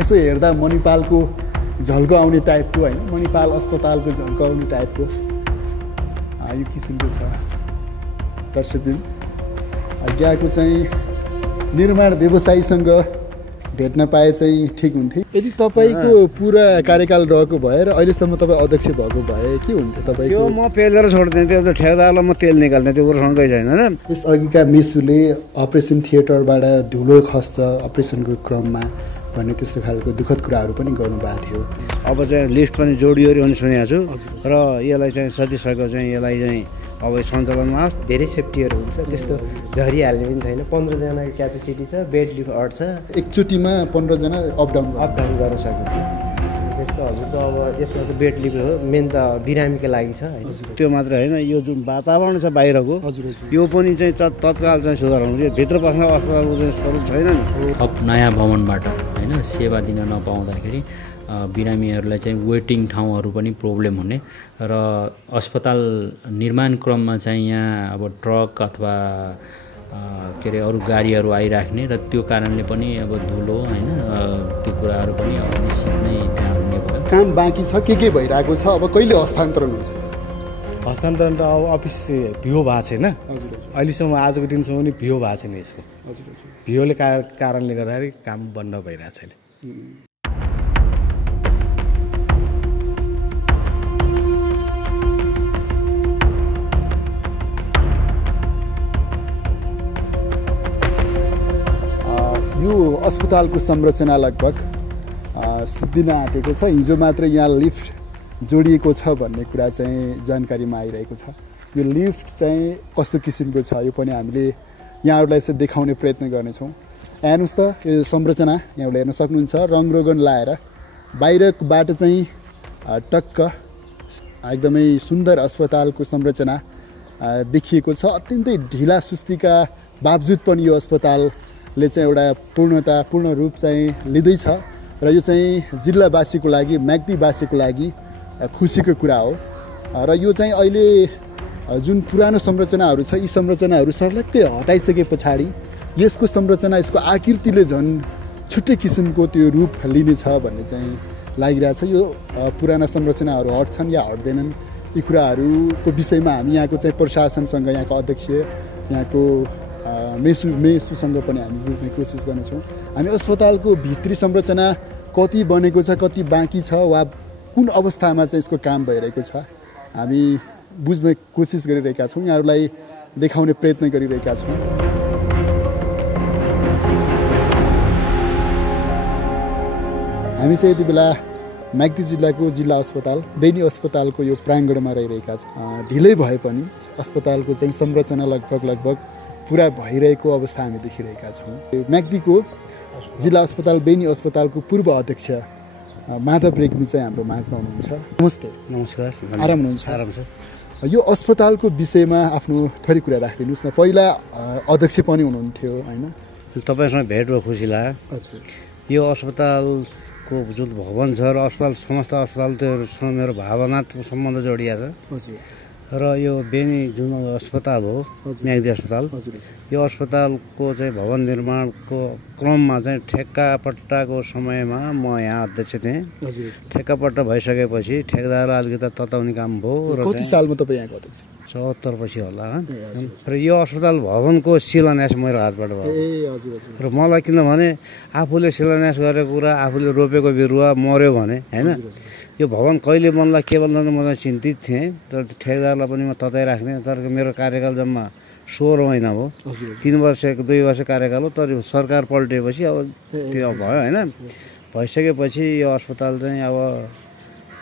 यसो हेर्दा मणिपालको झल्को आउने टाइपको होइन, मणिपाल अस्पतालको झल्को आउने टाइपको यो किसिमको छ। दर्शकबिन यहाँको चाहिँ निर्माण व्यवसायीसँग भेट्न पाए चाहिँ ठिक हुन्थ्यो। यदि तपाईँको पुरा कार्यकाल रहेको भए र अहिलेसम्म तपाईँ अध्यक्ष भएको भए के हुन्थ्यो तपाईँको? यो म पेलेर छोड्दिनँ, त्यो ठेकेदारलाई म तेल निकाल्थेँ, त्यो कुरोसँगै छैन होइन। यस अघिका मेसुले अपरेसन थिएटरबाट धुलो खस्छ अपरेसनको क्रममा भन्ने त्यस्तो खालको दुःखद कुराहरू पनि गर्नुभएको थियो। अब चाहिँ लिस्ट पनि जोडियोरी पनि सुनेको छु र यसलाई चाहिँ सजिसकेको चाहिँ यसलाई चाहिँ अब सञ्चालनमा धेरै सेफ्टीहरू हुन्छ, त्यस्तो झरिहाल्ने पनि छैन। 15 जनाको क्यापेसिटी छ, बेड लिफ्ट अट्छ, एकचोटिमा 15 जना अप डाउन गर्न सकिन्छ। त्यसको हजुरको अब यसमा त बेड लिफ्ट हो, मेन त बिरामीको लागि छ होइन। त्यो मात्र होइन, यो जुन वातावरण छ बाहिरको यो पनि चाहिँ तत्काल चाहिँ सुधार हुनु चाहिए। भित्र बस्ने अस्पतालको चाहिँ स्वरूप छैन नि। थप नयाँ भवनबाट होइन सेवा दिन नपाउँदाखेरि बिरामीहरूलाई चाहिँ वेटिङ ठाउँहरू पनि प्रब्लम हुने र अस्पताल निर्माण क्रममा चाहिँ यहाँ अब ट्रक अथवा के अरे अरू गाडीहरू आइराख्ने र त्यो कारणले पनि अब धुलो होइन त्यो कुराहरू पनि अब निश्चित नै त्यहाँ हुने भयो। काम बाँकी छ, के भइरहेको छ, अब कहिले हस्तान्तरण हुन्छ? हस्तान्तरण त अब अफिस भिओ भएको छैन हजुर। अहिलेसम्म आजको दिनसम्म पनि भिओ भएको छैन यसको। हजुर भिओले कारणले गर्दाखेरि काम बन्द भइरहेको छैन। यो अस्पतालको संरचना लगभग सिद्धिन आँटेको छ। हिजो मात्र यहाँ लिफ्ट जोडिएको छ भन्ने कुरा चाहिँ जानकारीमा आइरहेको छ। यो लिफ्ट चाहिँ कस्तो किसिमको छ यो पनि हामीले यहाँहरूलाई चाहिँ देखाउने प्रयत्न गर्नेछौँ। हेर्नुहोस् त यो संरचना यहाँहरूले हेर्न सक्नुहुन्छ। रङरोगन लाएर बाहिरबाट चाहिँ टक्क एकदमै सुन्दर अस्पतालको संरचना देखिएको छ। अत्यन्तै ढिला सुस्तीका बावजुद पनि यो अस्पतालले चाहिँ एउटा पूर्ण रूप चाहिँ लिँदैछ र यो चाहिँ जिल्लावासीको लागि, म्याग्दीवासीको लागि खुसीको कुरा हो। र यो चाहिँ अहिले जुन पुरानो संरचनाहरू छ यी संरचनाहरू सर्लक्कै हटाइसके पछाडि यसको संरचना, यसको आकृतिले झन् छुट्टै किसिमको त्यो रूप लिनेछ भन्ने चाहिँ लागिरहेछ। यो पुराना संरचनाहरू हट्छन् या हट्दैनन् यी कुराहरूको विषयमा हामी यहाँको चाहिँ प्रशासनसँग, यहाँको अध्यक्ष, यहाँको मेसुसँग पनि हामी बुझ्ने कोसिस गर्नेछौँ। हामी अस्पतालको भित्री संरचना कति बनेको छ, कति बाँकी छ वा कुन अवस्थामा चाहिँ यसको काम भइरहेको छ हामी बुझ्ने कोसिस गरिरहेका छौँ, यहाँहरूलाई देखाउने प्रयत्न गरिरहेका छौँ। हामी चाहिँ यति बेला म्याग्दी जिल्लाको जिल्ला अस्पताल बेनी अस्पतालको यो प्राङ्गणमा रहिरहेका छौँ। ढिलै भए पनि अस्पतालको चाहिँ संरचना लगभग पुरा भइरहेको अवस्था हामी देखिरहेका छौँ। म्याग्दीको जिल्ला अस्पताल बेनी अस्पतालको पूर्व अध्यक्ष माधव रेग्मी चाहिँ हाम्रो माझमा हुनुहुन्छ। नमस्ते। नमस्कार। आराम हुनुहुन्छ? आराम छ। यो अस्पतालको विषयमा आफ्नो थोरै कुरा राखिदिनुहोस् न। पहिला अध्यक्ष पनि हुनुहुन्थ्यो होइन? तपाईँसँग भेट भयो, खुसी लाग्यो। हजुर। यो अस्पतालको जुन भवन छ र अस्पताल, समस्त अस्पताल त्योसँग मेरो भावनात्मक सम्बन्ध जोडिएको छ। हजुर। र यो बेनी जुन अस्पताल हो, म्याग्दी अस्पताल, यो अस्पतालको चाहिँ भवन निर्माणको क्रममा चाहिँ ठेक्कापट्टाको समयमा म यहाँ अध्यक्ष थिएँ। ठेक्कापट्टा भइसकेपछि ठेकेदारलाई अलिकति तताउने काम भयो। र कति सालमा तपाईँ यहाँको अध्यक्ष? 74 पछि होला। र यो अस्पताल भवनको शिलान्यास मेरो हातबाट भयो। र मलाई किनभने आफूले शिलान्यास गरेको कुरा, आफूले रोपेको बिरुवा मर्यो भने होइन, यो भवन कहिले बन्ला के बन्ला म चिन्तित थिएँ। तर ठेकेदारलाई पनि म तताइराख्ने। तर मेरो कार्यकाल जम्मा 16 महिना भयो। 3 वर्ष 2 वर्ष कार्यकाल हो। तर सरकार पल्टेपछि अब त्यो भयो होइन। भइसकेपछि यो अस्पताल चाहिँ अब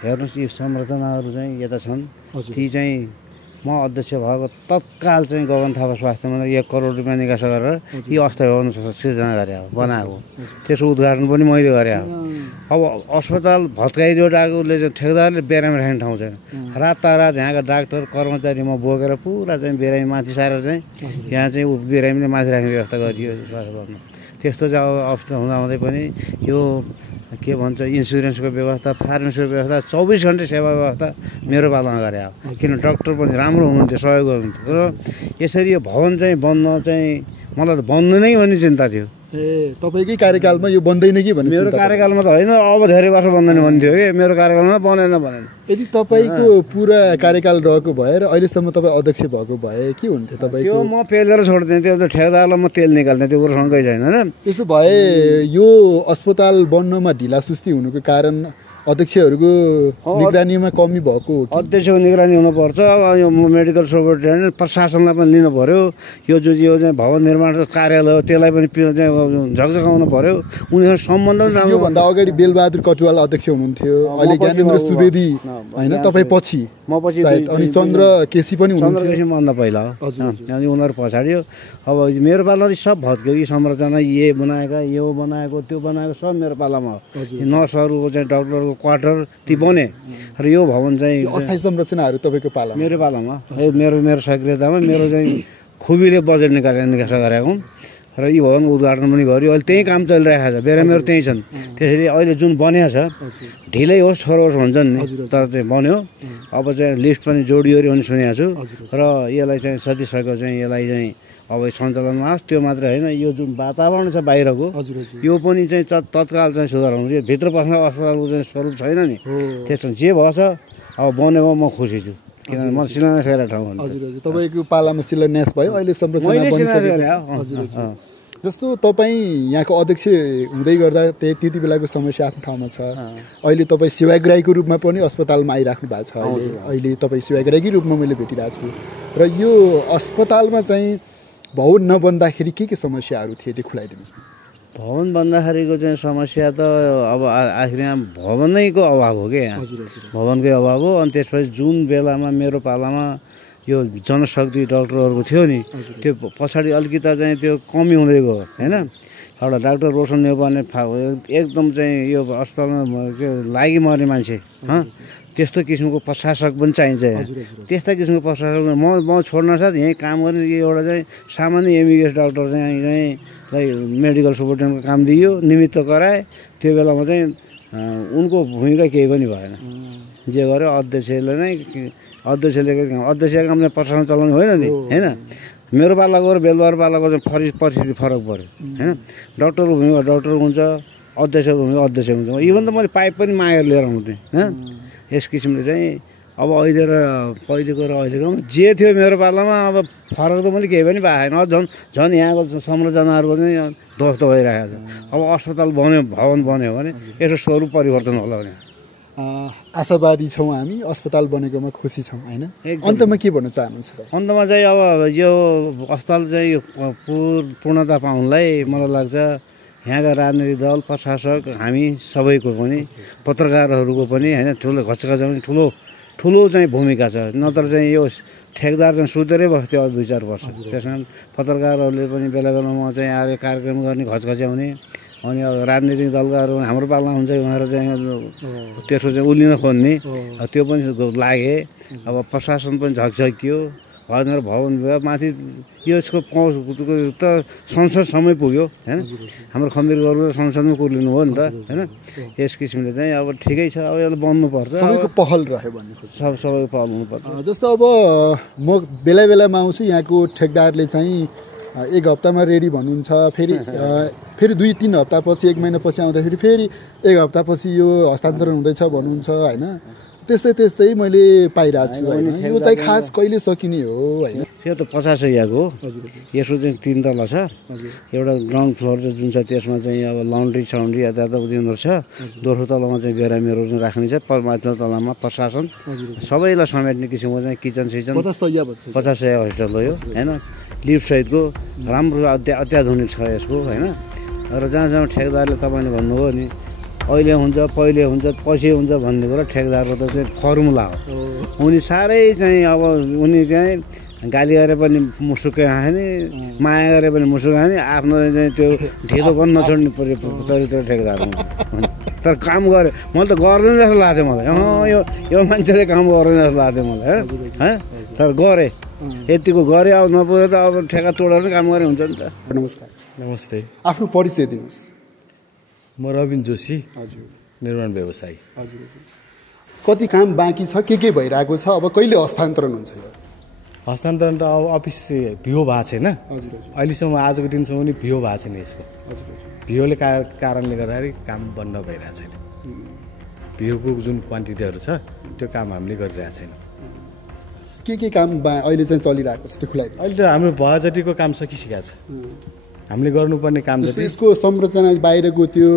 हेर्नुहोस्, यी संरचनाहरू चाहिँ यता छन्। ती चाहिँ म अध्यक्ष भएको तत्काल चाहिँ गगन थापा स्वास्थ्य मन्त्री 1 करोड रुपियाँ निकास गरेर यी अस्थायी भवन सिर्जना गरे हो, बनाएको। त्यसको उद्घाटन पनि मैले गरेँ हो। अब अस्पताल भत्काइदिएकोले चाहिँ ठेकेदारले बिरामी राख्ने ठाउँ छैन। रातारात यहाँका डाक्टर कर्मचारी म बोकेर पुरा चाहिँ बिरामी माथि सारेर चाहिँ यहाँ चाहिँ बिरामीले माथि राख्ने व्यवस्था गरियो। त्यस्तो चाहिँ अब अवस्था हुँदाहुँदै पनि यो के भन्छ इन्सुरेन्सको व्यवस्था, फार्मेसीको व्यवस्था, 24 घन्टे सेवा व्यवस्था मेरो पालामा गरे हो। किन डाक्टर पनि राम्रो हुनुहुन्थ्यो, सहयोग गर्नुहुन्थ्यो। र यसरी यो भवन चाहिँ बन्न चाहिँ मलाई त बन्दैन कि भन्ने चिन्ता थियो। ए तपाईँकै कार्यकालमा यो बन्दैन कि भन्ने मेरो कार्यकालमा त होइन, अब धेरै वर्ष बन्दैन भन्थ्यो कि मेरो कार्यकालमा बनेन। यदि तपाईँको पुरा कार्यकाल रहेको भए र अहिलेसम्म तपाईँ अध्यक्ष भएको भए के हुन्थ्यो तपाईँको? त्यो म पेलेर छोड्दिएँ, त्यो ठेकेदारलाई म तेल निकाल्थेँ, त्यो कुरो सँगै छैन होइन। त्यसो भए यो अस्पताल बन्नमा ढिलासुस्ती हुनुको कारण अध्यक्षहरूको निगरानीमा कमी भएको हो? अध्यक्षको निगरानी हुनुपर्छ। अब यो मेडिकल सुपरिन्टेन्डेन्ट प्रशासनलाई पनि लिनु पर्यो। यो चाहिँ भवन निर्माण कार्यालय हो त्यसलाई पनि झकझकाउनु पर्यो। उनीहरू सम्बन्ध योभन्दा अगाडि बेलबहादुर कटुवाल अध्यक्ष हुनुहुन्थ्यो, अहिले ज्ञानेन्द्र सुवेदी होइन, तपाईँ पछि म पछि, अनि चन्द्र केसी पनि हुनुहुन्थ्यो भन्दा पहिला हो। अनि उनीहरू पछाडि अब मेरो पालामा सब भत्क्यो कि संरचना ये बनाएका, यो बनाएको, त्यो बनाएको सब मेरो पालामा हो। नर्सहरूको चाहिँ डक्टरको क्वार्टर ती बने र यो भवन चाहिँ अस्थायी संरचनाहरू तपाईँको पालामा? मेरो पालामा, मेरो सक्रियतामा मेरो चाहिँ खुबीले बजेट निकासा गरेको र यी भवनको उद्घाटन पनि गर्यो। अहिले त्यही काम चलिरहेको छ, बिरामीहरू त्यहीँ छन्। त्यसरी अहिले जुन बनिएको छ ढिलै होस् छोरो होस् भन्छन् नि, तर चाहिँ बन्यो। अब चाहिँ लिफ्ट पनि जोडियो भने सुनेको छु र यसलाई चाहिँ सजिसक्यो चाहिँ यसलाई चाहिँ अब सञ्चालनमा आओस्। त्यो मात्र होइन, यो जुन वातावरण छ बाहिरको यो पनि चाहिँ तत्काल चाहिँ सुधार हुनु। यो भित्र बस्न अस्पतालको चाहिँ स्वरूप छैन नि, त्यसमा जे भएछ अब बनेको म खुसी छु, किनभने म शिलान्यास गरेर ठाउँ। हजुर, तपाईँको पालामा शिलान्यास भयो, अहिले संरचना बनिसकेको। जस्तो तपाईँ यहाँको अध्यक्ष हुँदै गर्दा त्यति बेलाको समस्या आफ्नो ठाउँमा छ। अहिले तपाईँ सेवाग्राहीको रूपमा पनि अस्पतालमा आइराख्नु भएको छ। अहिले तपाईँ सेवाग्राहीकै रूपमा मैले भेटिरहेको छु र यो अस्पतालमा चाहिँ भवन नबन्दाखेरि के समस्याहरू थिए त्यो खुलाइदिनुहोस् न। भवन बन्दाखेरिको चाहिँ समस्या त अब आखिर यहाँ भवनैको अभाव हो कि, यहाँ भवनकै अभाव हो। अनि त्यसपछि जुन बेलामा मेरो पालामा यो जनशक्ति डक्टरहरूको थियो नि, त्यो पछाडि अलिकति चाहिँ त्यो कमी हुँदै गयो होइन। एउटा डाक्टर रोशन नेउपाने एकदम चाहिँ यो अस्पतालमा लागि मर्ने मान्छे, त्यस्तो किसिमको प्रशासक पनि चाहिन्छ यहाँ। त्यस्ता किसिमको प्रशासक म छोड्न साथ यहीँ काम गर्ने एउटा चाहिँ सामान्य एमबिबिएस डाक्टर चाहिँ मेडिकल सुपरिन्टेन्डेन्टको काम दियो, निमित्त गराए। त्यो बेलामा चाहिँ उनको भूमिका केही पनि भएन। जे गर्यो अध्यक्षले अध्यक्षको कामले प्रशासन चलाउने होइन नि होइन। मेरो पालाको र बेलबार पालाको चाहिँ परिस्थिति फरक पऱ्यो होइन। डक्टरको भूमिका डक्टर हुन्छ, अध्यक्षको भूमिका अध्यक्ष हुन्छ। इभन त मैले पाइप पनि मागेर लिएर आउँथेँ होइन। यस किसिमले चाहिँ अब अहिले र पहिलेको र अहिलेको जे थियो मेरो पालामा अब फरक त मैले केही पनि पाएन। झन् यहाँको संरचनाहरूको चाहिँ ध्वस्त भइरहेको छ। अब अस्पताल बन्यो, भवन बन्यो भने यसो स्वरूप परिवर्तन होला भने आशावादी छौँ हामी। अस्पताल बनेकोमा खुसी छौँ होइन। अन्तमा के भन्न चाहनुहुन्छ? अन्तमा चाहिँ अब यो अस्पताल चाहिँ पूर्णता पाउनलाई मलाई लाग्छ यहाँका राजनीतिक दल, प्रशासक, हामी सबैको पनि, पत्रकारहरूको पनि होइन ठुलो घचघचाउने ठुलो चाहिँ भूमिका छ। नत्र चाहिँ यो ठेकदार चाहिँ सुतेरै बस्थ्यो 2-4 वर्ष। त्यस कारण पत्रकारहरूले पनि बेला बेलामा चाहिँ आएर कार्यक्रम गर्ने, घचघच्याउने। अनि अब राजनीतिक दलकाहरू हाम्रो पाला हुन्छ उहाँहरू चाहिँ त्यसको चाहिँ उल्लिन खोज्ने, त्यो पनि लागे। अब प्रशासन पनि झकझकियो, भवन भयो माथि। यसको पहुँच त संसदसम्मै पुग्यो होइन। हाम्रो खम्बीरहरू संसदमा कुर्लिनु हो नि त होइन। यस किसिमले चाहिँ अब ठिकै छ। अब यसलाई बन्नुपर्छ, सबैको पहल रह्यो भन्ने सबैको पहल हुनुपर्छ। जस्तो अब म बेला बेलामा आउँछु, यहाँको ठेकदारले चाहिँ 1 हप्तामा रेडी भन्नुहुन्छ, फेरि 2-3 हप्तापछि 1 महिनापछि आउँदाखेरि फेरि 1 हप्तापछि यो हस्तान्तरण हुँदैछ भन्नुहुन्छ होइन। त्यस्तै मैले पाइरहेको छु होइन। यो चाहिँ खास कहिले सकिने हो होइन? यो त 50 सयको हो। यसको चाहिँ 3 तला छ। एउटा ग्राउन्ड फ्लोर चाहिँ जुन छ त्यसमा चाहिँ अब लन्ड्री सन्ड्री यतायता उनीहरू छ। दोस्रो तलामा चाहिँ बिरामीहरू चाहिँ राख्ने छ। माथिल्लो तलामा प्रशासन सबैलाई समेट्ने किसिमको चाहिँ किचन सिचन 50 सय होस्टेल हो यो होइन। लिफ्ट सहितको राम्रो अत्याधुनिक छ यसको होइन। र जहाँ ठेकदारले तपाईँले भन्नुभयो नि अहिले हुन्छ, पहिले हुन्छ, पछि हुन्छ भन्ने कुरा ठेकदारको त चाहिँ फर्मुला हो। उनी साह्रै चाहिँ अब उनी चाहिँ गाली गरे पनि मुसुक्कै हाँस्ने, माया गरे पनि मुसुक्कै हाँस्ने, आफ्नो चाहिँ त्यो ढिलो पनि नछोड्ने चरित्र ठेकदार हुन्छ। तर काम गरे मैले त गर्दैन जस्तो लाग्थ्यो मलाई। यो मान्छेले काम गर्दैन जस्तो लाग्थ्यो मलाई है। तर गरे, यतिको गरे। अब नपुगे त अब ठेका तोडेर काम गरे हुन्छ नि त। नमस्कार। नमस्ते। आफ्नो परिचय दिनुहोस्। म रविन जोशी, हजुर, निर्माण व्यवसायी। हजुर, कति काम बाँकी छ, के भइरहेको छ, अब कहिले हस्तान्तरण हुन्छ? हस्तान्तरण त अब अफिस भिओ भएको छैन हजुर हजुर अहिलेसम्म आजको दिनसम्म नि भिओ भएको छैन यसको हजुर हजुर भिओले कारणले गर्दाखेरि काम बन्द भइरहेको छैन भिओको जुन क्वान्टिटीहरू छ त्यो काम हामीले गरिरहेको छैन के काम अहिले चाहिँ चलिरहेको छ त्यो खुलाइ अहिले त हाम्रो भयो जतिको काम सकिसकेको छ हामीले गर्नुपर्ने काम जति यसको संरचना बाहिरको त्यो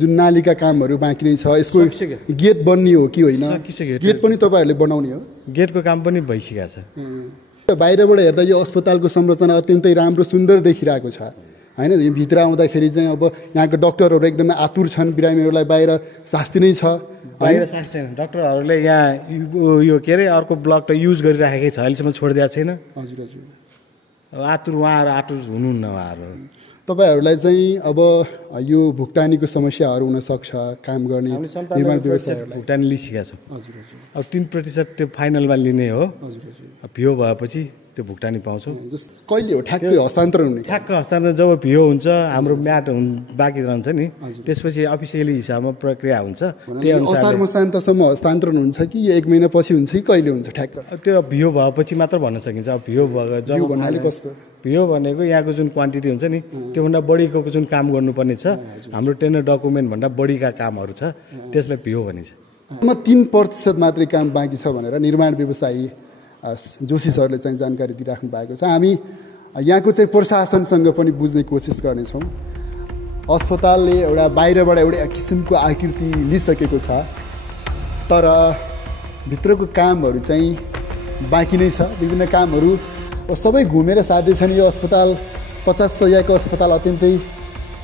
जुन नालीका कामहरू बाँकी नै छ यसको गेट बन्ने हो कि होइन गेट पनि तपाईँहरूले बनाउने हो गेटको काम पनि भइसकेको छ बाहिरबाट हेर्दा यो अस्पतालको संरचना अत्यन्तै राम्रो सुन्दर देखिरहेको छ होइन भित्र आउँदाखेरि चाहिँ अब यहाँको डक्टरहरू एकदमै आतुर छन् बिरामीहरूलाई बाहिर शास्ति नै छ बाहिर शास्ति छैन डक्टरहरूले यहाँ यो के अरे अर्को ब्लक त युज गरिराखेकै छ अहिलेसम्म छोडिदिएको छैन हजुर हजुर आतुर उहाँहरू आतुर हुनुहुन्न उहाँहरू तपाईँहरूलाई चाहिँ अब यो भुक्तानीको समस्याहरू हुनसक्छ काम गर्ने निर्माण व्यवसायहरूलाई भुक्तानी लिइसकेका छौँ हजुर हजुर अब 3% त्यो फाइनलमा लिने हो हजुर हजुर भिओ भएपछि त्यो भुक्तानी पाउँछौँ कहिले हो ठ्याक्कै हस्तान्तरण हुने ठ्याक्क हस्तान्तरण जब भिओ हुन्छ हाम्रो म्याट बाँकी रहन्छ नि त्यसपछि अफिसियली हिसाबमा प्रक्रिया हुन्छ त्यही असार मसान्तसम्म हस्तान्तरण हुन्छ कि 1 महिना पछि हुन्छ कि कहिले हुन्छ ठ्याक्क त्यो भिओ भएपछि मात्र भन्न सकिन्छ अब भिओ जब भन्नाले कस्तो भिओ भनेको यहाँको जुन क्वान्टिटी हुन्छ नि त्योभन्दा बढीको जुन काम गर्नुपर्ने छ हाम्रो टेन्डर डकुमेन्ट भन्दा बढीका कामहरू छ त्यसलाई भिओ भनिन्छ 3% मात्रै काम बाँकी छ भनेर निर्माण व्यवसायी जोशी सरले चाहिँ जानकारी दिइराख्नु भएको छ हामी यहाँको चाहिँ प्रशासनसँग पनि बुझ्ने कोसिस गर्नेछौँ अस्पतालले एउटा बाहिरबाट एउटा किसिमको आकृति लिइसकेको छ तर भित्रको कामहरू चाहिँ बाँकी नै छ विभिन्न कामहरू सबै घुमेर साध्य छैन यो अस्पताल 50 शय्याको अस्पताल अत्यन्तै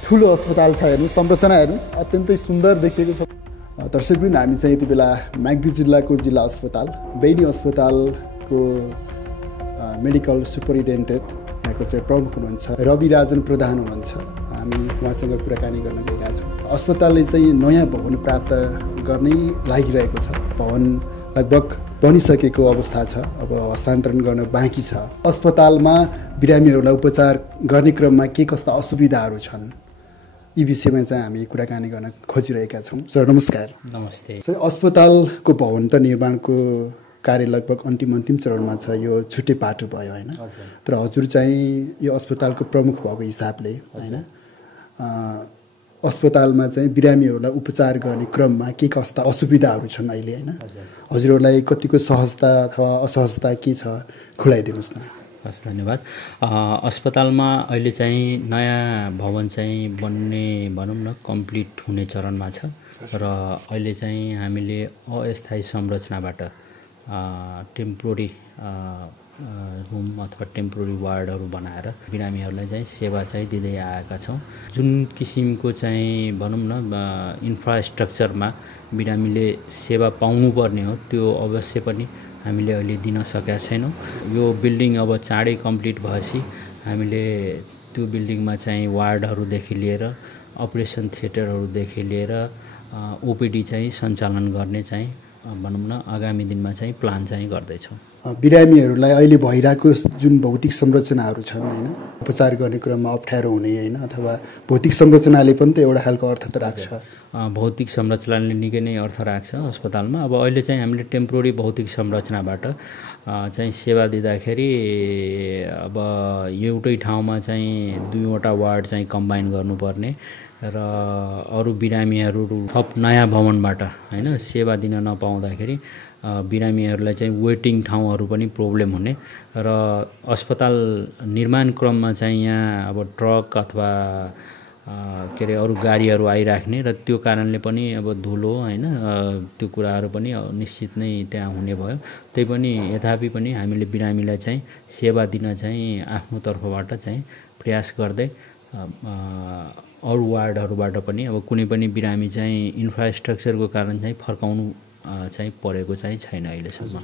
ठुलो अस्पताल छ हेर्नुहोस् संरचना हेर्नुहोस् अत्यन्तै सुन्दर देखिएको छ दर्शकवृन्द हामी चाहिँ यति बेला म्याग्दी जिल्लाको जिल्ला अस्पताल बेनी अस्पतालको मेडिकल सुपरिन्टेन्डेन्ट यहाँको चाहिँ प्रमुख हुनुहुन्छ रवि राजन प्रधान हुनुहुन्छ हामी उहाँसँग कुराकानी गर्न गइरहेका छौँ अस्पतालले चाहिँ नयाँ भवन प्राप्त गर्नै लागिरहेको छ भवन लगभग बनिसकेको अवस्था छ अब हस्तान्तरण गर्न बाँकी छ अस्पतालमा बिरामीहरूलाई उपचार गर्ने क्रममा के कस्ता असुविधाहरू छन् यी विषयमा चाहिँ हामी कुराकानी गर्न खोजिरहेका छौँ सर नमस्कार नमस्ते सर अस्पतालको भवन त निर्माणको कार्य लगभग अन्तिम चरणमा छ यो छुट्टै पाटो भयो होइन तर हजुर चाहिँ यो अस्पतालको प्रमुख भएको हिसाबले होइन अस्पतालमा चाहिँ बिरामीहरूलाई उपचार गर्ने क्रममा के कस्ता असुविधाहरू छन् अहिले होइन हजुरहरूलाई कतिको सहजता अथवा असहजता के छ खुलाइदिनुहोस् न हस् धन्यवाद अस्पतालमा अहिले चाहिँ नयाँ भवन चाहिँ बन्ने भनौँ न कम्प्लिट हुने चरणमा छ र अहिले चाहिँ हामीले अस्थायी संरचनाबाट टेम्पोररी रुम अथवा टेम्पोररी वार्डहरू बनाएर बिरामीहरूलाई चाहिँ सेवा चाहिँ दिँदै आएका छौँ जुन किसिमको चाहिँ भनौँ न इन्फ्रास्ट्रक्चरमा बिरामीले सेवा पाउनुपर्ने हो त्यो अवश्य पनि हामीले अहिले दिन सकेका छैनौँ यो बिल्डिङ अब चाँडै कम्प्लिट भएपछि हामीले त्यो बिल्डिङमा चाहिँ वार्डहरूदेखि लिएर अपरेसन थिएटरहरूदेखि लिएर ओपिडी चाहिँ सञ्चालन गर्ने चाहिँ भनौँ न आगामी दिनमा चाहिँ प्लान चाहिँ गर्दैछौँ बिरामीहरूलाई अहिले भइरहेको जुन भौतिक संरचनाहरू छन् होइन उपचार गर्ने क्रममा अप्ठ्यारो हुने होइन अथवा भौतिक संरचनाले पनि त एउटा खालको अर्थ त राख्छ भौतिक संरचनाले निकै नै अर्थ राख्छ अस्पतालमा अब अहिले चाहिँ हामीले टेम्पोररी भौतिक संरचनाबाट चाहिँ सेवा दिँदाखेरि अब एउटै ठाउँमा चाहिँ 2वटा वार्ड चाहिँ कम्बाइन गर्नुपर्ने र अरू बिरामीहरू थप नयाँ भवनबाट होइन सेवा दिन नपाउँदाखेरि बिरामीहरूलाई चाहिँ वेटिङ ठाउँहरू पनि प्रब्लम हुने र अस्पताल निर्माण क्रममा चाहिँ यहाँ अब ट्रक अथवा के अरे अरू गाडीहरू आइराख्ने र त्यो कारणले पनि अब धुलो होइन त्यो कुराहरू पनि निश्चित नै त्यहाँ हुने भयो त्यही पनि यथापि पनि हामीले बिरामीलाई चाहिँ सेवा दिन चाहिँ आफ्नो तर्फबाट चाहिँ प्रयास गर्दै अरू वार्डहरूबाट पनि अब कुनै पनि बिरामी चाहिँ इन्फ्रास्ट्रक्चरको कारण चाहिँ फर्काउनु चाहिँ परेको चाहिँ छैन अहिलेसम्म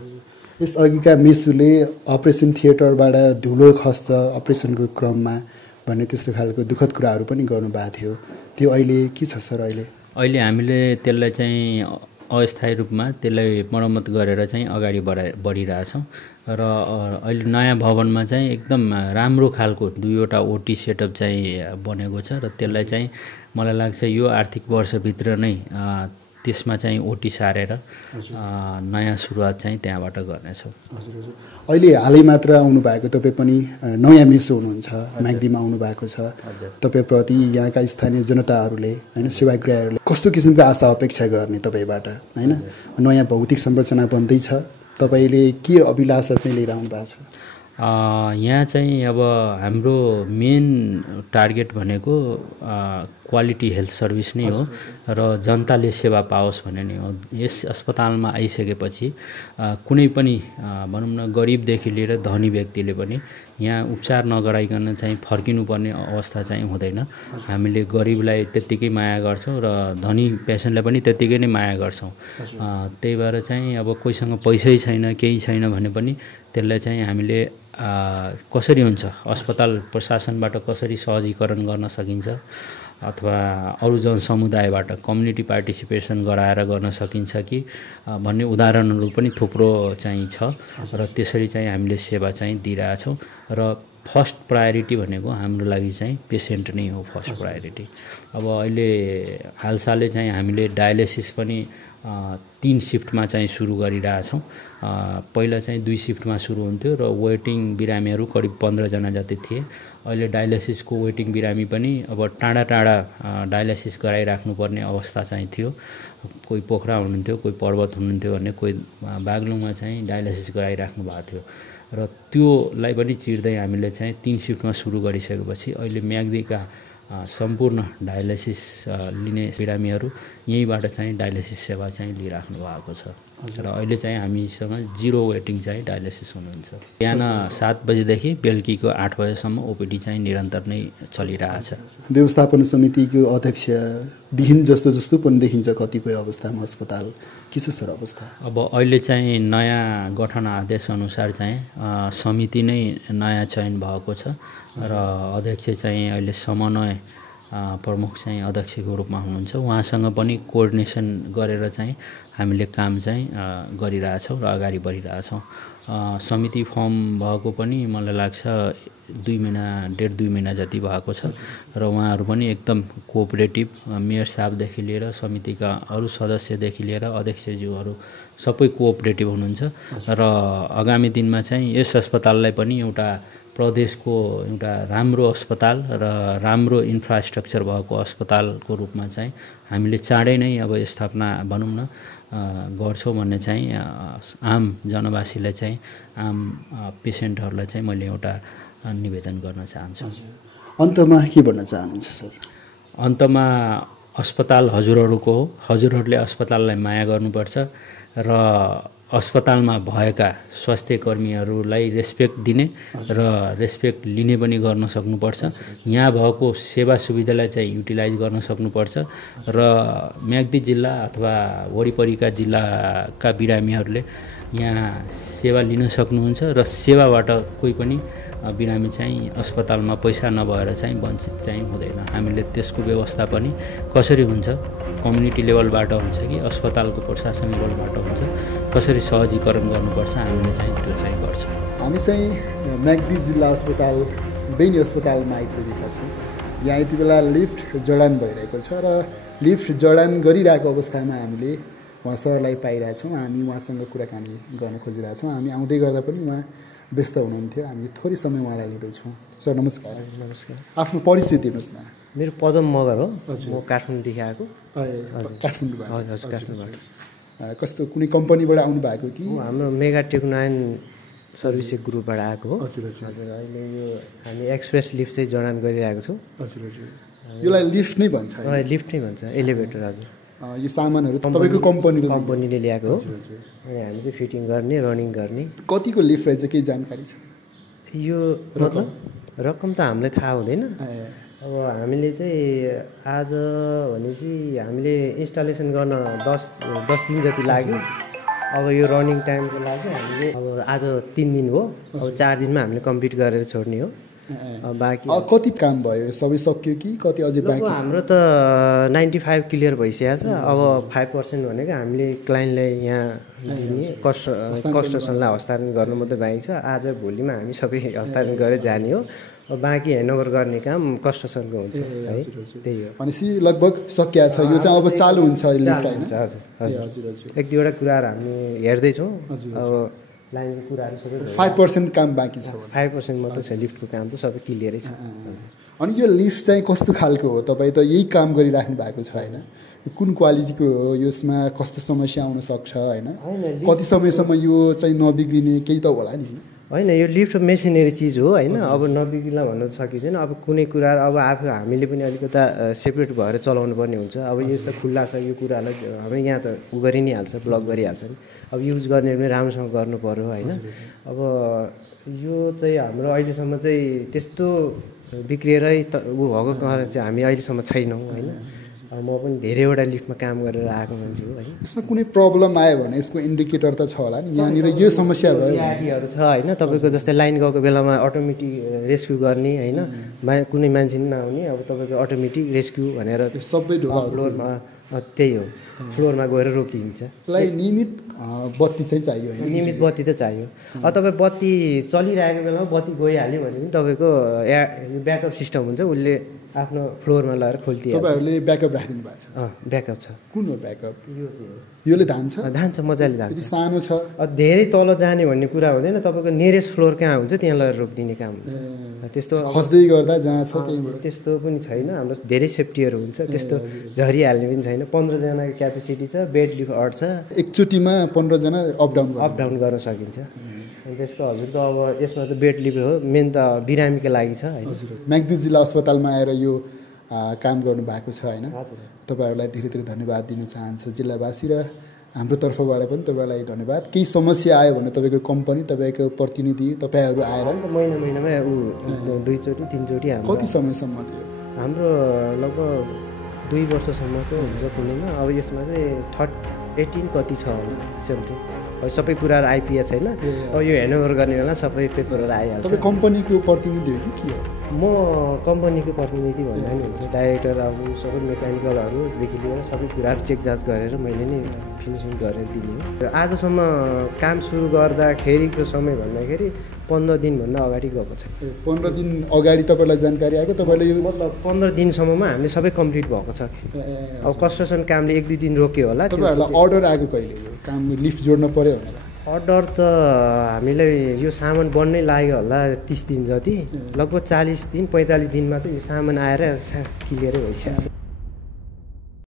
यसअघिका मेसुले अपरेसन थिएटरबाट धुलो खस्छ अपरेसनको क्रममा भन्ने त्यस्तो खालको दुःखद कुराहरू पनि गर्नुभएको थियो त्यो अहिले के छ सर अहिले हामीले त्यसलाई चाहिँ अस्थायी रूपमा त्यसलाई मर्मत गरेर चाहिँ अगाडि बढिरहेछौँ र अहिले नयाँ भवनमा चाहिँ एकदम राम्रो खालको 2वटा ओटी सेटअप चाहिँ बनेको छ र त्यसलाई चाहिँ मलाई लाग्छ यो आर्थिक वर्षभित्र नै त्यसमा चाहिँ ओटी सारेर नयाँ सुरुवात चाहिँ त्यहाँबाट गर्नेछौँ। अहिले हालै मात्र आउनु भएको तपाईँ पनि नयाँ मेसो हुनुहुन्छ, म्याग्दीमा आउनु भएको छ। तपाईँप्रति यहाँका स्थानीय जनताहरूले होइन सेवाग्राहीहरूले कस्तो किसिमको आशा अपेक्षा गर्ने तपाईँबाट होइन? नयाँ भौतिक संरचना बन्दैछ, तपाईँले के अभिलाषा चाहिँ लिएर आउनु भएको छ? यहाँ चाहिँ अब हाम्रो मेन टार्गेट भनेको क्वालिटी हेल्थ सर्भिस नै हो र जनताले सेवा पाओस् भन्ने नै हो। यस अस्पतालमा आइसकेपछि कुनै पनि भनौँ न गरिबदेखि लिएर धनी व्यक्तिले पनि यहाँ उपचार नगराइकन चाहिँ फर्किनुपर्ने अवस्था चाहिँ हुँदैन। हामीले गरिबलाई त्यत्तिकै माया गर्छौँ र धनी पेसेन्टलाई पनि त्यत्तिकै नै माया गर्छौँ। त्यही भएर चाहिँ अब कोहीसँग पैसै छैन केही छैन भने पनि त्यसलाई चाहिँ हामीले कसरी हुन्छ, अस्पताल प्रशासनबाट कसरी सहजीकरण गर्न सकिन्छ अथवा अरू जनसमुदायबाट कम्युनिटी पार्टिसिपेसन गराएर गर्न सकिन्छ कि भन्ने उदाहरणहरू पनि थुप्रो चाहिँ छ र त्यसरी चाहिँ हामीले सेवा चाहिँ दिइरहेछौँ। र फर्स्ट प्रायोरिटी भनेको हाम्रो लागि चाहिँ पेसेन्ट नै हो फर्स्ट प्रायोरिटी। अब अहिले हालसालै चाहिँ हामीले डायलिसिस पनि 3 सिफ्टमा चाहिँ सुरु गरिरहेछौँ। पहिला चाहिँ 2 सिफ्टमा सुरु हुन्थ्यो र वेटिङ बिरामीहरू करिब 15 जना जति थिए। अहिले डायलिसिसको वेटिङ बिरामी पनि अब टाढा टाढा डायलिसिस गराइराख्नुपर्ने अवस्था चाहिँ थियो। कोही पोखरा हुनुहुन्थ्यो, कोही पर्वत हुनुहुन्थ्यो भने कोही बागलुङमा चाहिँ डायलिसिस गराइराख्नु भएको थियो र त्योलाई पनि चिर्दै हामीले चाहिँ 3 सिफ्टमा सुरु गरिसकेपछि अहिले म्याग्दीका सम्पूर्ण डायलिसिस लिने बिरामीहरू यहीँबाट चाहिँ डायलिसिस सेवा चाहिँ लिइराख्नु भएको छ र अहिले चाहिँ हामीसँग 0 वेटिङ चाहिँ डायलिसिस हुनुहुन्छ। बिहान 7 बजेदेखि बेलुकीको 8 बजेसम्म ओपिडी चाहिँ निरन्तर नै चलिरहेछ। व्यवस्थापन समितिको अध्यक्ष विहीन जस्तो जस्तो पनि देखिन्छ कतिपय अवस्थामा अस्पताल, के छ सर अवस्था? अब अहिले चाहिँ नयाँ गठन आदेश अनुसार चाहिँ समिति नै नयाँ चयन भएको छ र अध्यक्ष चाहिँ अहिले समन्वय प्रमुख चाहिँ अध्यक्षको रूपमा हुनुहुन्छ। उहाँसँग पनि कोअर्डिनेसन गरेर चाहिँ हामीले काम चाहिँ गरिरहेछौँ र अगाडि बढिरहेछौँ। समिति फर्म भएको पनि मलाई लाग्छ 2 महिना 1.5-2 महिना जति भएको छ र उहाँहरू पनि एकदम कोअपरेटिभ, मेयर साहबदेखि लिएर समितिका अरू सदस्यदेखि लिएर अध्यक्षज्यूहरू सबै कोअपरेटिभ हुनुहुन्छ र आगामी दिनमा चाहिँ यस अस्पताललाई पनि एउटा प्रदेशको एउटा राम्रो अस्पताल र राम्रो इन्फ्रास्ट्रक्चर भएको अस्पतालको रूपमा चाहिँ हामीले चाँडै नै अब स्थापना भनौँ न गर्छौँ भन्ने चाहिँ आम जनवासीलाई चाहिँ आम पेसेन्टहरूलाई चाहिँ मैले एउटा निवेदन गर्न चाहन्छु। अन्तमा के भन्न चाहनुहुन्छ सर? अन्तमा अस्पताल हजुरहरूको हो, हजुरहरूले अस्पताललाई माया गर्नुपर्छ र अस्पतालमा भएका स्वास्थ्य कर्मीहरूलाई रेस्पेक्ट दिने र रेस्पेक्ट लिने पनि गर्न सक्नुपर्छ। यहाँ भएको सेवा सुविधालाई चाहिँ युटिलाइज गर्न सक्नुपर्छ र म्याग्दी जिल्ला अथवा वरिपरिका जिल्लाका बिरामीहरूले यहाँ सेवा लिन सक्नुहुन्छ र सेवाबाट कोही पनि बिरामी चाहिँ अस्पतालमा पैसा नभएर चाहिँ वञ्चित चाहिँ हुँदैन। हामीले त्यसको व्यवस्था पनि कसरी हुन्छ, कम्युनिटी लेभलबाट हुन्छ कि अस्पतालको प्रशासन लेभलबाट हुन्छ, कसरी सहजीकरण गर्नुपर्छ हामीले चाहिँ त्यो चाहिँ गर्छौँ। हामी चाहिँ म्याग्दी जिल्ला अस्पताल बेनी अस्पतालमा आइपुगेका छौँ। यहाँ यति बेला लिफ्ट जडान भइरहेको छ र लिफ्ट जडान गरिरहेको अवस्थामा हामीले उहाँ सरलाई पाइरहेछौँ। हामी उहाँसँग कुराकानी गर्न खोजिरहेछौँ। हामी आउँदै गर्दा पनि उहाँ व्यस्त हुनुहुन्थ्यो। हामी थोरै समय उहाँलाई लिँदैछौँ। सर नमस्कार। नमस्कार। आफ्नो परिचय दिनुहोस् न। मेरो पदम मगर हो, म काठमाडौँदेखि आएको। काठमाडौँबाट? हजुर, काठमाडौँबाट। कस्तो कुनै कम्पनीबाट आउनु भएको कि? हाम्रो मेगा टेक्नोनाइन सर्भिसेस ग्रुपबाट आएको हो। हजुर हजुर। अहिले यो हामी एक्सप्रेस लिफ्ट चाहिँ जडान गरिरहेको छौँ। हजुर हजुर। यसलाई लिफ्ट नै भन्छ? लिफ्ट नै भन्छ, एलिभेटर। हजुर। यो सामानहरू तपाईँको कम्पनीले ल्याएको हो। अनि हामी चाहिँ फिटिङ गर्ने, रनिङ गर्ने। कतिको लिफ्ट रहेछ केही जानकारी छ? यो मतलब रकम त हामीलाई थाहा हुँदैन। अब हामीले चाहिँ आज भनेपछि हामीले इन्स्टलेसन गर्न 10 दिन जति लाग्यो। अब यो रनिङ टाइमको लागि हामीले अब आज 3 दिन हो। अब 4 दिनमा हामीले कम्प्लिट गरेर छोड्ने हो। बाँकी कति काम भयो? सबै सक्यो कि कति अझै बाँकी छ? हाम्रो त 95 क्लियर भइसकेको छ। अब 5% भनेको हामीले क्लाइन्टलाई यहाँ दिने कन्स्ट्रक्सनलाई हस्तान्तरण गर्नु मात्रै बाँकी छ। आज भोलिमा हामी सबै हस्तान्तरण गरेर जाने हो। बाँकी ह्यान्डओभर गर्ने काम कन्स्ट्रक्सनको हुन्छ है त्यही हो भनेपछि लगभग सकिया छ यो चाहिँ अब चालु हुन्छ लिफ्ट हैन हजुर हजुर एक दुईवटा कुराहरू हामी हेर्दैछौँ अब लाइनको कुराहरू सबै 5% काम बाँकी छ 5% मात्रै छ लिफ्टको काम त सबै क्लियरै छ अनि यो लिफ्ट चाहिँ कस्तो खालको हो तपाईँ त यही काम गरिराख्नु भएको छ होइन कुन क्वालिटीको हो यसमा कस्तो समस्या आउन सक्छ होइन कति समयसम्म यो चाहिँ नबिग्रिने केही त होला नि होइन यो लिफ्ट मेसिनरी चिज हो होइन अब नबिग्रिला भन्न सकिँदैन अब कुनै कुरा अब आफू हामीले पनि अलिकता सेपरेट भएर चलाउनु पर्ने हुन्छ अब यस्तो खुल्ला छ यो कुरालाई हामी यहाँ त उ गरि नै हाल्छ ब्लक गरिहाल्छ नि अब युज गर्ने पनि राम्रोसँग गर्नु पर्यो होइन अब यो चाहिँ हाम्रो अहिलेसम्म चाहिँ त्यस्तो बिग्रिएरै ऊ भएको कारण चाहिँ हामी अहिलेसम्म छैनौँ होइन म पनि धेरैवटा लिफ्टमा काम गरेर आएको मान्छे हो है यसमा कुनै प्रब्लम आयो भने यसको इन्डिकेटर त छ होला नि यहाँनिर यो समस्या भयो हरू छ होइन तपाईँको जस्तै लाइन गएको बेलामा अटोमेटिक रेस्क्यु गर्ने होइन कुनै मान्छे पनि नआउने अब तपाईँको अटोमेटिक रेस्क्यु भनेर सबै फ्लोरमा त्यही हो फ्लोरमा गएर रोकिदिन्छ नियमित बत्ती चाहिँ चाहियो नियमित बत्ती त चाहियो अब तपाईँ बत्ती चलिरहेको बेलामा बत्ती गइहाल्यो भने पनि तपाईँको ब्याकअप सिस्टम हुन्छ उसले आफ्नो फ्लोरमा लगाएर खोलिदियो तपाईँहरूले ब्याकअप राखिदिनु भएको छ ब्याकअप छ कुन हो ब्याकअप योले धान्छ धान्छ मजाले धान्छ सानो छ धेरै तल जाने भन्ने कुरा हुँदैन तपाईँको नियरेस्ट फ्लोर कहाँ हुन्छ त्यहाँ लगेर रोकिदिने काम हुन्छ त्यस्तो खस्दै गर्दा जहाँ छ त्यस्तो पनि छैन हाम्रो धेरै सेफ्टीहरू हुन्छ त्यस्तो झरिहाल्ने पनि छैन 15 जनाको क्यापेसिटी छ बेड लिफ्ट अट्छ एकचोटिमा 15 जना अप डाउन गर्न सकिन्छ त्यसको हजुरको अब यसमा त बेड लिफ्ट हो मेन त बिरामीको लागि छ होइन म्याग्दी जिल्ला अस्पतालमा आएर यो काम गर्नु भएको छ होइन तपाईँहरूलाई धेरै धेरै धन्यवाद दिन चाहन्छु जिल्लावासी र हाम्रो तर्फबाट पनि तपाईँलाई धन्यवाद केही समस्या आयो भने तपाईँको कम्पनी तपाईँको प्रतिनिधि तपाईँहरू आएर महिनामा ऊ 2 चोटि 3 चोटि कति समयसम्म थियो हाम्रो लगभग 2 वर्षसम्म त हुन्छ कुनैमा अब यसमा चाहिँ 18 कति छ होला समथिङ अब सबै कुराहरू आइपुगेको छैन अब यो ह्यान्डओभर गर्ने बेला सबै पेपरहरू आइहाल्छ तपाईँ कम्पनीको प्रतिनिधि हो कि के हो म कम्पनीको प्रतिनिधि भन्दा नि हुन्छ डाइरेक्टर अब सबै मेकानिकलहरूदेखि लिएर सबै कुराहरू चेक जाँच गरेर मैले नै फिनिसिङ गरेर दिने हो आजसम्म काम सुरु गर्दाखेरिको समय भन्दाखेरि 15 दिनभन्दा अगाडि गएको छ 15 दिन अगाडि तपाईँलाई जानकारी आएको तपाईँले यो मतलब 15 दिनसम्ममा हामीले सबै कम्प्लिट भएको छ अब कन्स्ट्रक्सन कामले 1-2 दिन रोक्यो होला तपाईँहरूलाई अर्डर आएको कहिले यो काम लिफ्ट जोड्न पर्यो भनेर अर्डर त हामीलाई यो सामान बन्नै लाग्यो होला 30 दिन जति लगभग 40 दिन 45 दिनमा त यो सामान आएर क्लियरै भइसकेको छ